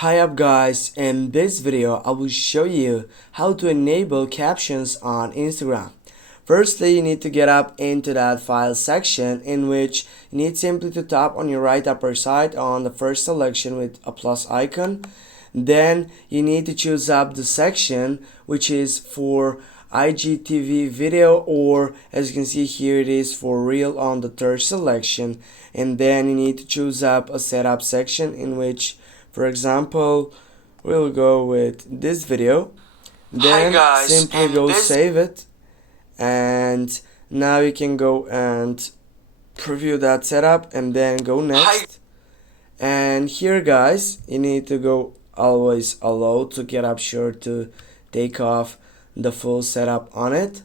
Hi up guys, in this video I will show you how to enable captions on Instagram. Firstly, you need to get up into that file section in which you need simply to tap on your right upper side on the first selection with a plus icon. Then you need to choose up the section which is for IGTV video, or as you can see here it is for reel on the third selection. And then you need to choose up a setup section in which, for example, we'll go with this video. Then simply go save it, and now you can go and preview that setup and then go next. And here guys, you need to go always allow to get up sure to take off the full setup on it.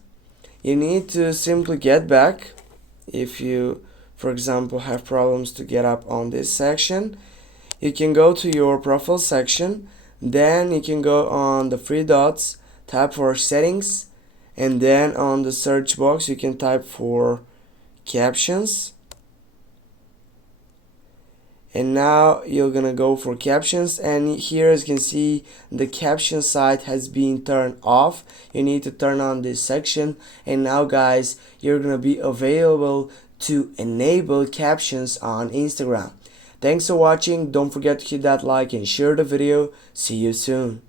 You need to simply get back if you, for example, have problems to get up on this section. You can go to your profile section, then you can go on the three dots, tap for settings, and then on the search box you can type for captions. And now you're gonna go for captions, and here as you can see the caption side has been turned off. You need to turn on this section, and now guys, you're gonna be available to enable captions on Instagram. Thanks for watching. Don't forget to hit that like and share the video. See you soon.